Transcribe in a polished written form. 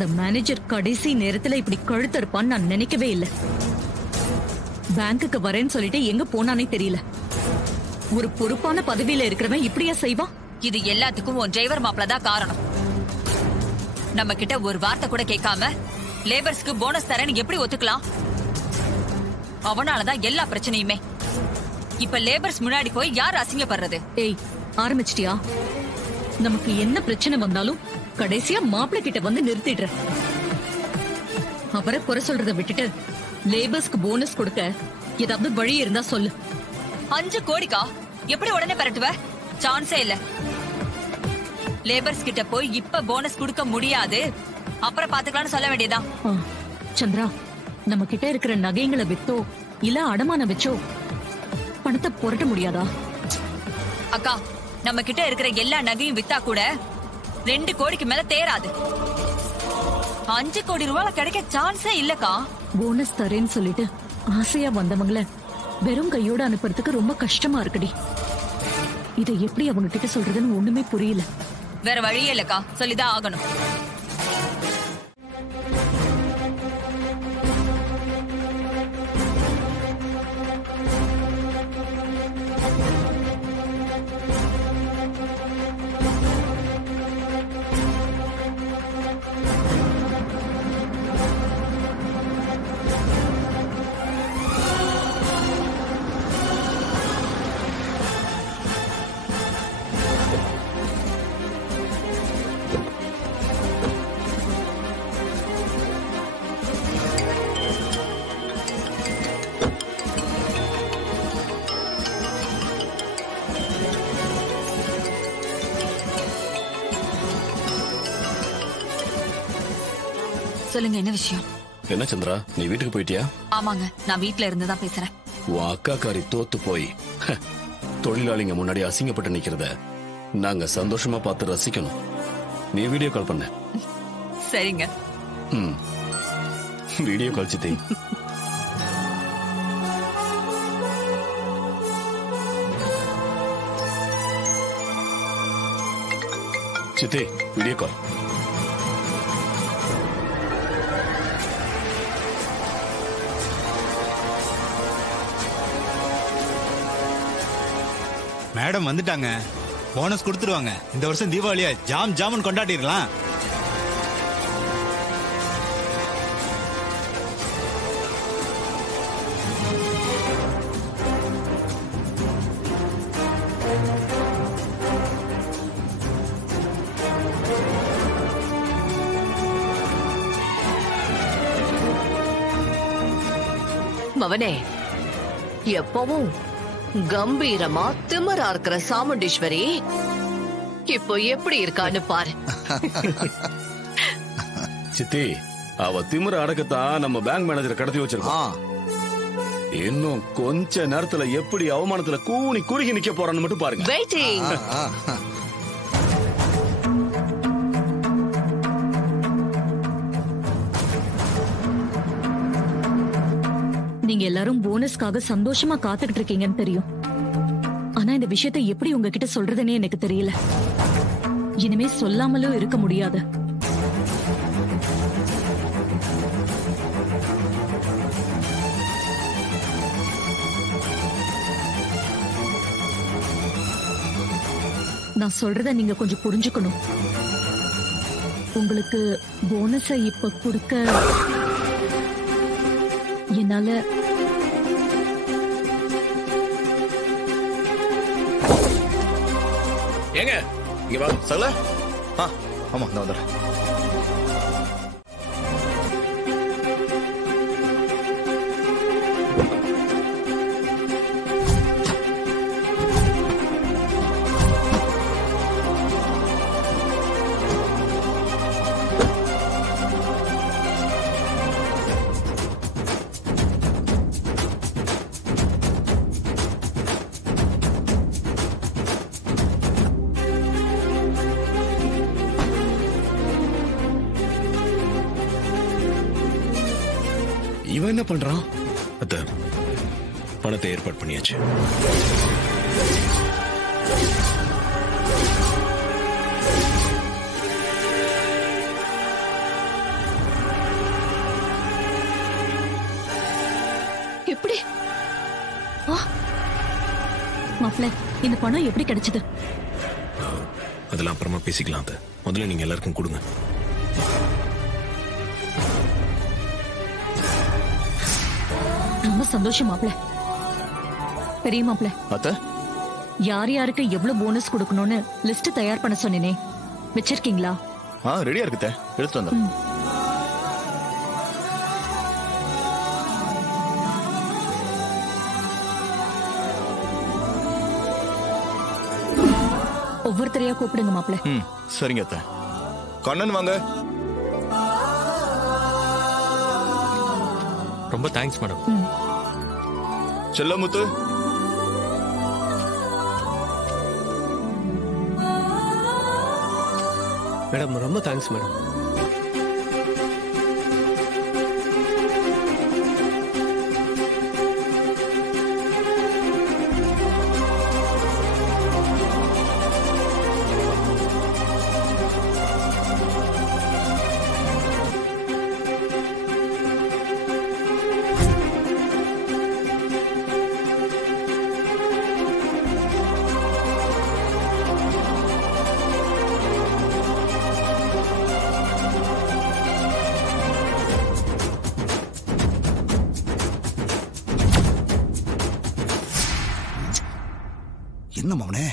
அந்த மேனேஜர் கடைசி நேரத்துல இப்படி கழுத்தறுப்பான்னு நான் நினைக்கவே இல்ல. பேங்குக்கு வரேன்னு சொல்லிட்டு எங்க போனானே தெரியல. ஒரு பொறுப்பான பதவியில இருக்கிறவன் இப்படியா செய்வான்? இது எல்லாத்துக்கும் உன் டிரைவர் மாப்பிள தான் காரணம். நம்ம கிட்ட ஒரு வார்த்தை கூட கேட்காம லேபர்ஸ்க்கு போனஸ் தரேன்னு எப்படி ஒத்துக்கலாம்? அவனாலதான் எல்லா பிரச்சனையுமே. இப்ப லேபர்ஸ் முன்னாடி போய் யார் அசிங்கப்படுறது? ஏய், ஆரம்பிச்சிட்டியா? நமக்கு என்ன பிரச்சனை வந்தாலும் கடைசியா மாப்பிள்ளை கிட்ட வந்து நிறுத்திடுற. அவரை குறை சொல்றதை விட்டுட்டு லேபர்ஸ்க்கு போனஸ் கொடுக்க ஏதாவது வழி இருந்தா சொல்லு. 5 கோடிக்கா எப்படி உடனே பரட்டுவ? சான்ஸே இல்ல. லேபர்ஸ் கிட்ட போய் இப்ப போனஸ் கொடுக்க முடியாது, அப்புறம் பாத்துக்கலாம்னு சொல்ல வேண்டியதான். சந்திரா, நம்ம கிட்ட இருக்கிற நகைங்களை வித்தோ இல்ல அடமானம் வச்சோ பணத்தை புரட்ட முடியாதா? அக்கா, நம்ம கிட்ட இருக்கிற எல்லா நகையும் வித்தா கூட 2 கோடிக்கு மேல தேராது. 5 கோடி ரூபாய் கிடைக்க சான்ஸே இல்லக்கா. போனஸ் தரேன்னு சொல்லிட்டு ஆசையா வந்தவங்கள வெறும் கையோட அனுப்புறதுக்கு ரொம்ப கஷ்டமா இருக்குடி. இதை எப்படி அவங்க கிட்ட சொல்றதுன்னு ஒண்ணுமே புரியல. வேற வழியே இல்லக்கா, சொல்லிதான் ஆகணும். சொல்லுங்க, என்ன விஷயம்? என்ன சந்திரா, நீ வீட்டுக்கு போயிட்டியா? ஆமாங்க, நான் வீட்ல இருந்துதான் பேசுறேன். உன் அக்காக்காரி தோத்து போய் தொழிலாளிங்க முன்னாடி அசிங்கப்பட்டு நிக்கிறத நாங்க சந்தோஷமா பார்த்து ரசிக்கணும். நீ வீடியோ கால் பண்ண. சரிங்க. வீடியோ கால் சித்தி. சித்தி, வீடியோ கால். மேடம் வந்துட்டாங்க. போனஸ் கொடுத்துருவாங்க. இந்த வருஷம் தீபாவளியா ஜாம் ஜாமன் கொண்டாடிடலாம். மவனே, எப்பவும் கம்பீரமா திமிரா இருக்கிற சாமுண்டீஸ்வரி இப்போ எப்படி இருக்கான்னு பாரு. சித்தி, அவ திமிர அடக்கத்தான் நம்ம பேங்க் மேனேஜரை கடத்தி வச்சிருக்கோம். இன்னும் கொஞ்ச நேரத்துல எப்படி அவமானத்துல கூனி குறுகி நிக்க போறான்னு மட்டும் பாருங்க. வெயிட்டிங். நீங்க எல்லாரும் போனஸ்க்காக சந்தோஷமா காத்துக்கிட்டு இருக்கீங்கன்னு தெரியும். ஆனா இந்த விஷயத்தை எப்படி உங்ககிட்ட சொல்றதுன்னே எனக்கு தெரியல. இனிமே சொல்லாமலும் இருக்க முடியாது. நான் சொல்றத நீங்க கொஞ்சம் புரிஞ்சுக்கணும். உங்களுக்கு போனஸை இப்ப கொடுக்க என்னால ஏங்க இங்க வா சகல. ஆமா நான் வந்துடுறேன். இவன் என்ன பண்றான்? அத்த பணத்தை ஏற்பாடு பண்ணியாச்சு. எப்படி? மாப்ள, இந்த பணம் எப்படி கிடைச்சது? அதெல்லாம் அப்புறமா பேசிக்கலாம். முதல்ல நீங்க எல்லாருக்கும் கொடுங்க. ரொம்ப சந்தோஷம் மாப்ள. பெரிய மாப்ள, அத்தை, யார் யாருக்கு எவ்வளவு போனஸ் கொடுக்கணும்னு லிஸ்ட் தயார் பண்ண சொன்னேனே, வச்சிருக்கீங்களா? ரெடியா இருக்குதே, எடுத்துட்டு வந்தேன். ஒவ்வொருத்தரையா கூப்பிடுங்க மாப்ள. சரிங்க அத்தை. கண்ணன் வாங்க. ரொம்ப தேங்க்ஸ் மேடம். செல்லமுத்து, மேடம் ரொம்ப தேங்க்ஸ் மேடம். என்ன மவனே?